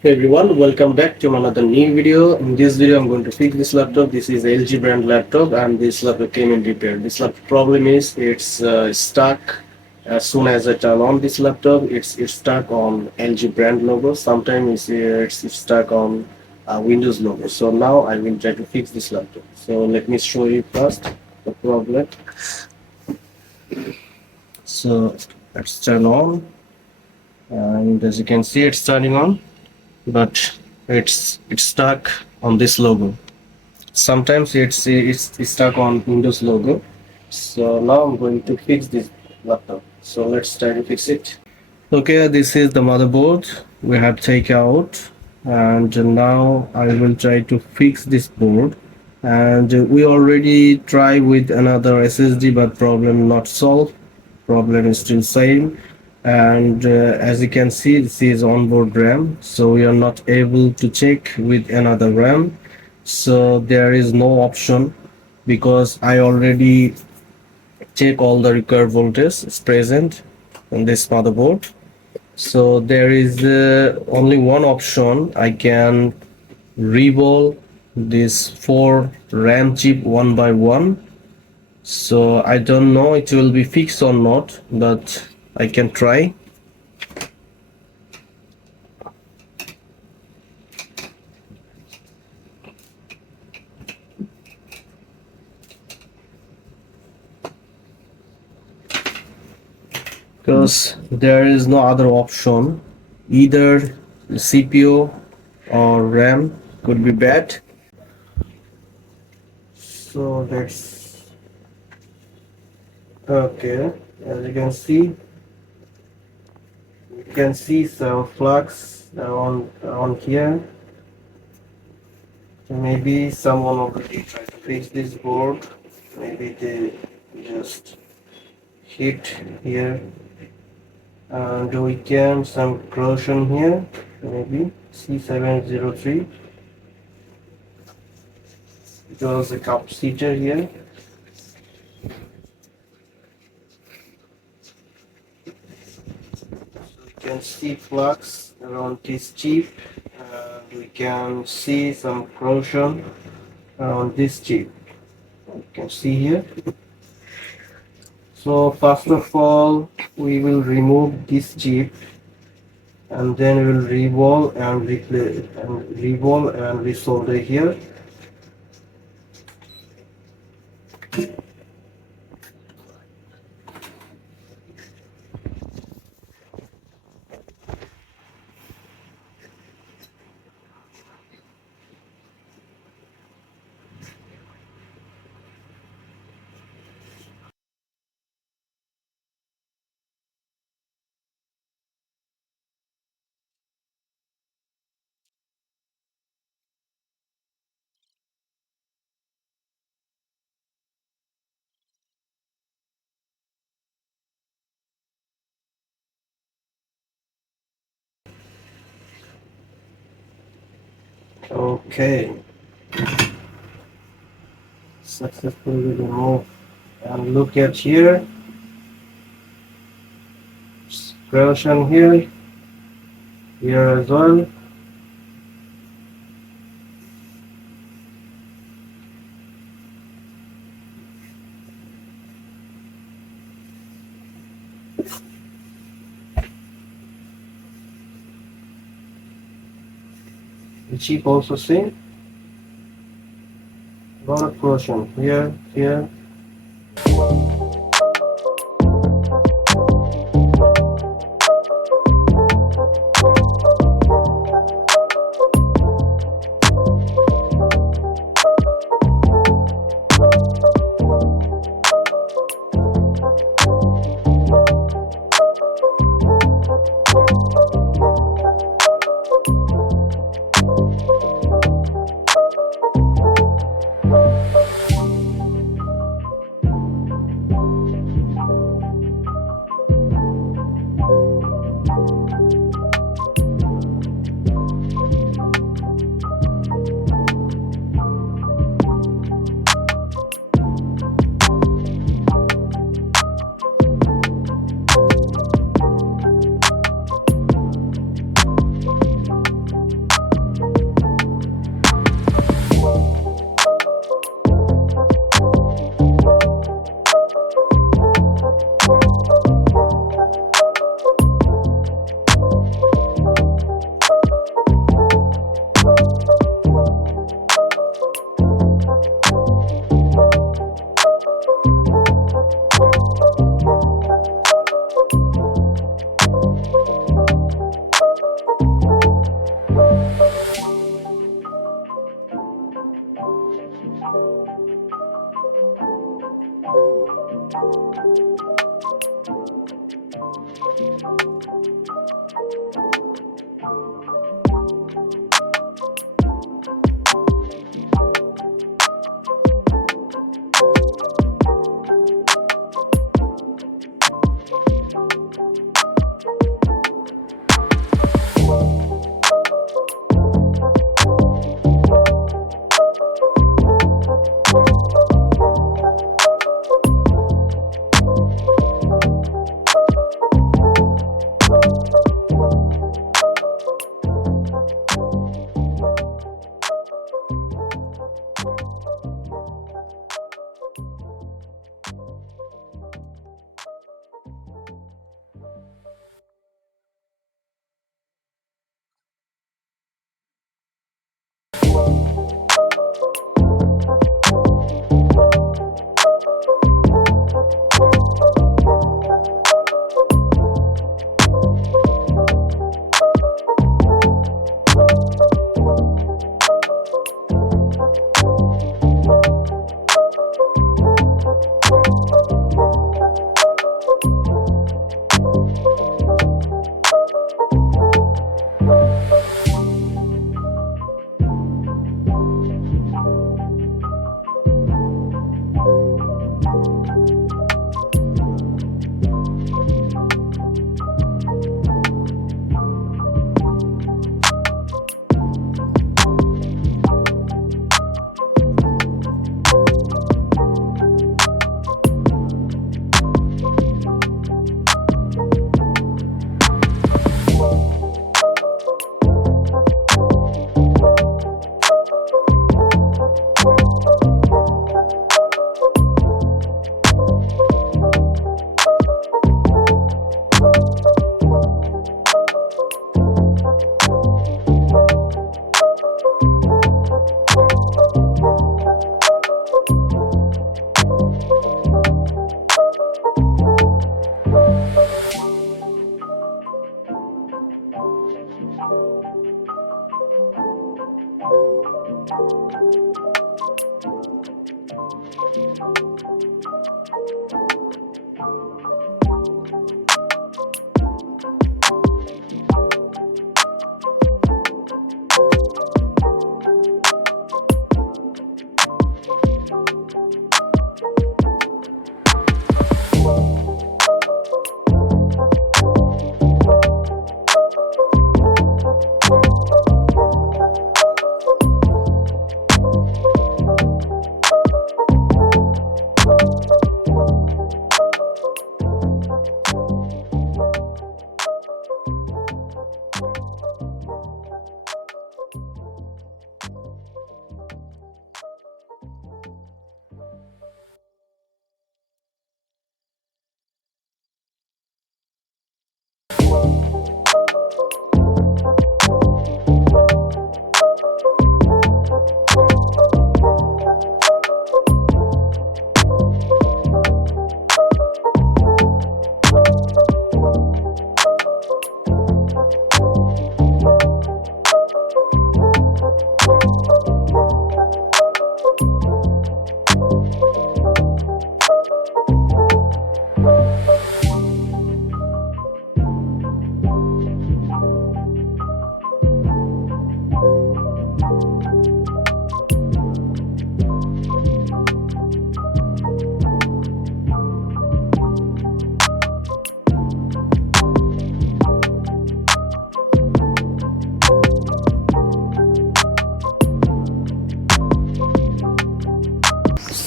Hey everyone, welcome back to another new video. In this video, I'm going to fix this laptop. This is LG brand laptop, and this laptop came in repair. This laptop problem is it's stuck. As soon as I turn on this laptop, it's stuck on LG brand logo. Sometimes it's stuck on Windows logo. So now I will try to fix this laptop. So let me show you first the problem. So let's turn on, and as you can see, it's turning on, but it's stuck on this logo. Sometimes it's stuck on Windows logo. So now I'm going to fix this laptop. So let's try to fix it. Okay, this is the motherboard we have taken out, and now I will try to fix this board. And we already tried with another SSD, but problem not solved. Problem is still same. And as you can see, this is onboard RAM, so we are not able to check with another RAM. So there is no option, because I already check all the required voltage is present on this motherboard. So there is only one option. I can reball this 4 RAM chip one by one. So I don't know it will be fixed or not, but I can try. Because there is no other option. Either CPU or RAM could be bad. So that's okay. As you can see some flux on here. So maybe someone already tried to fix this board. Maybe they just hit here, and we can some corrosion here. Maybe C703. It was a capacitor here. We can see flux around this chip, and we can see some corrosion around this chip. You can see here. So first of all, we will remove this chip, and then we will revolve and resolder here. Okay, successfully removed. And look at here, corrosion here, here as well. The chip also same. Lot of corrosion here, here.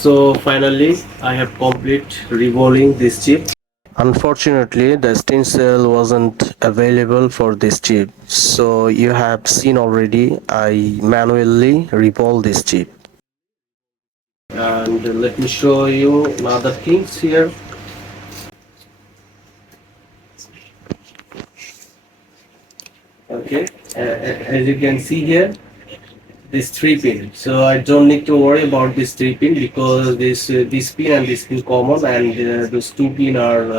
So finally, I have complete reballing this chip. Unfortunately, the stain cell wasn't available for this chip. So you have seen already, I manually reball this chip. And let me show you other things here. Okay, as you can see here, this three pin. So I don't need to worry about this three pin because this pin and this pin common, and those two pin are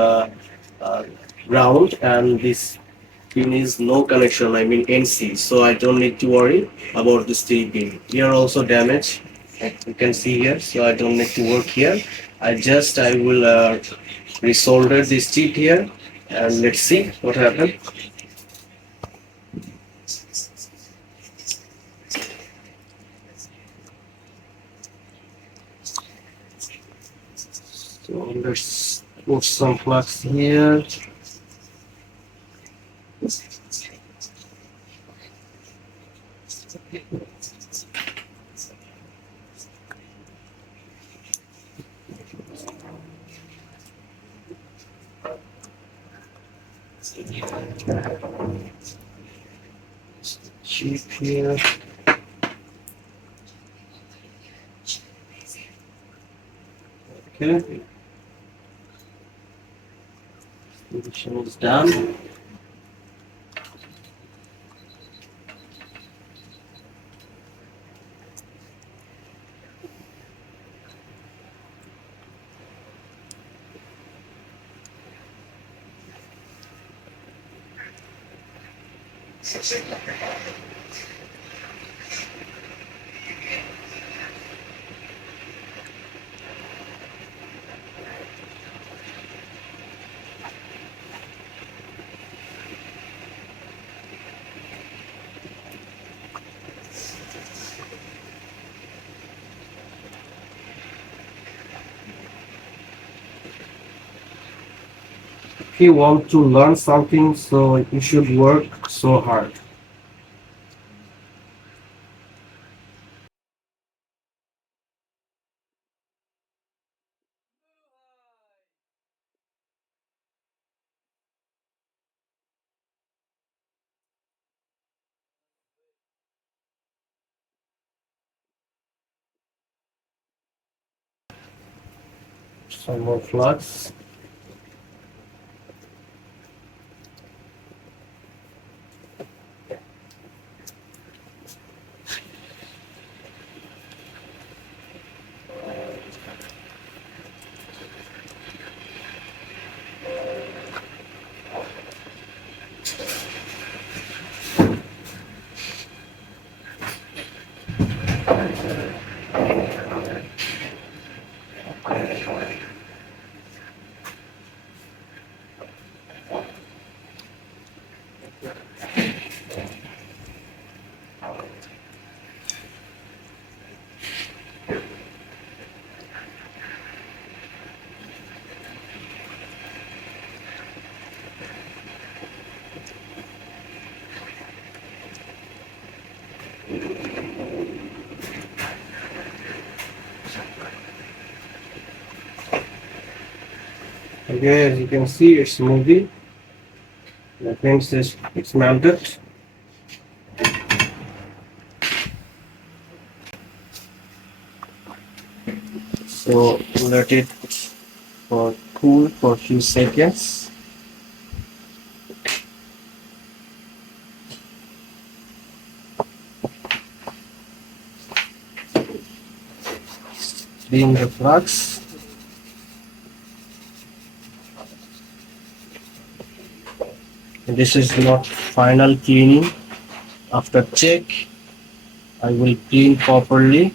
uh, ground, and this pin is no connection. I mean NC. So I don't need to worry about this three pin. Here also damage. You can see here. So I don't need to work here. I will resolder this chip here, and let's see what happens. So let's put some flux here. Chip here. Okay. Position is done. If you want to learn something, so you should work so hard. Some more flux. Okay, as you can see, it's moving. That means it's melted. So let it for cool for a few seconds. Clean the flux. This is not final cleaning. After check, I will clean properly.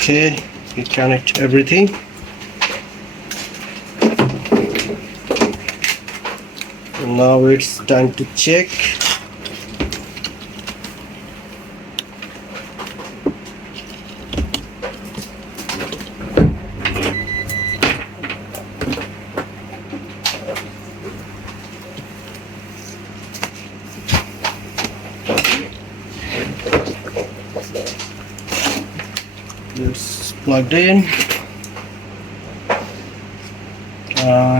Okay, we connect everything. Now it's time to check. It's plugged in.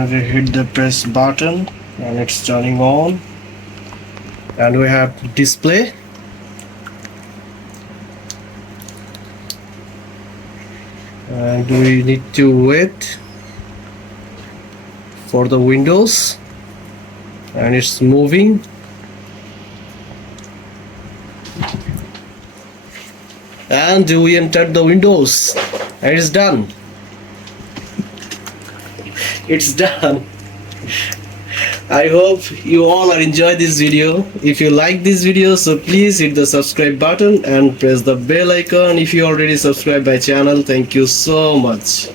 We hit the press button and it's turning on, and we have display, and we need to wait for the windows, and it's moving. And we entered the windows and it's done. It's done. I hope you all are enjoyed this video. If you like this video, so please hit the subscribe button and press the bell icon. If you already subscribed my channel, thank you so much.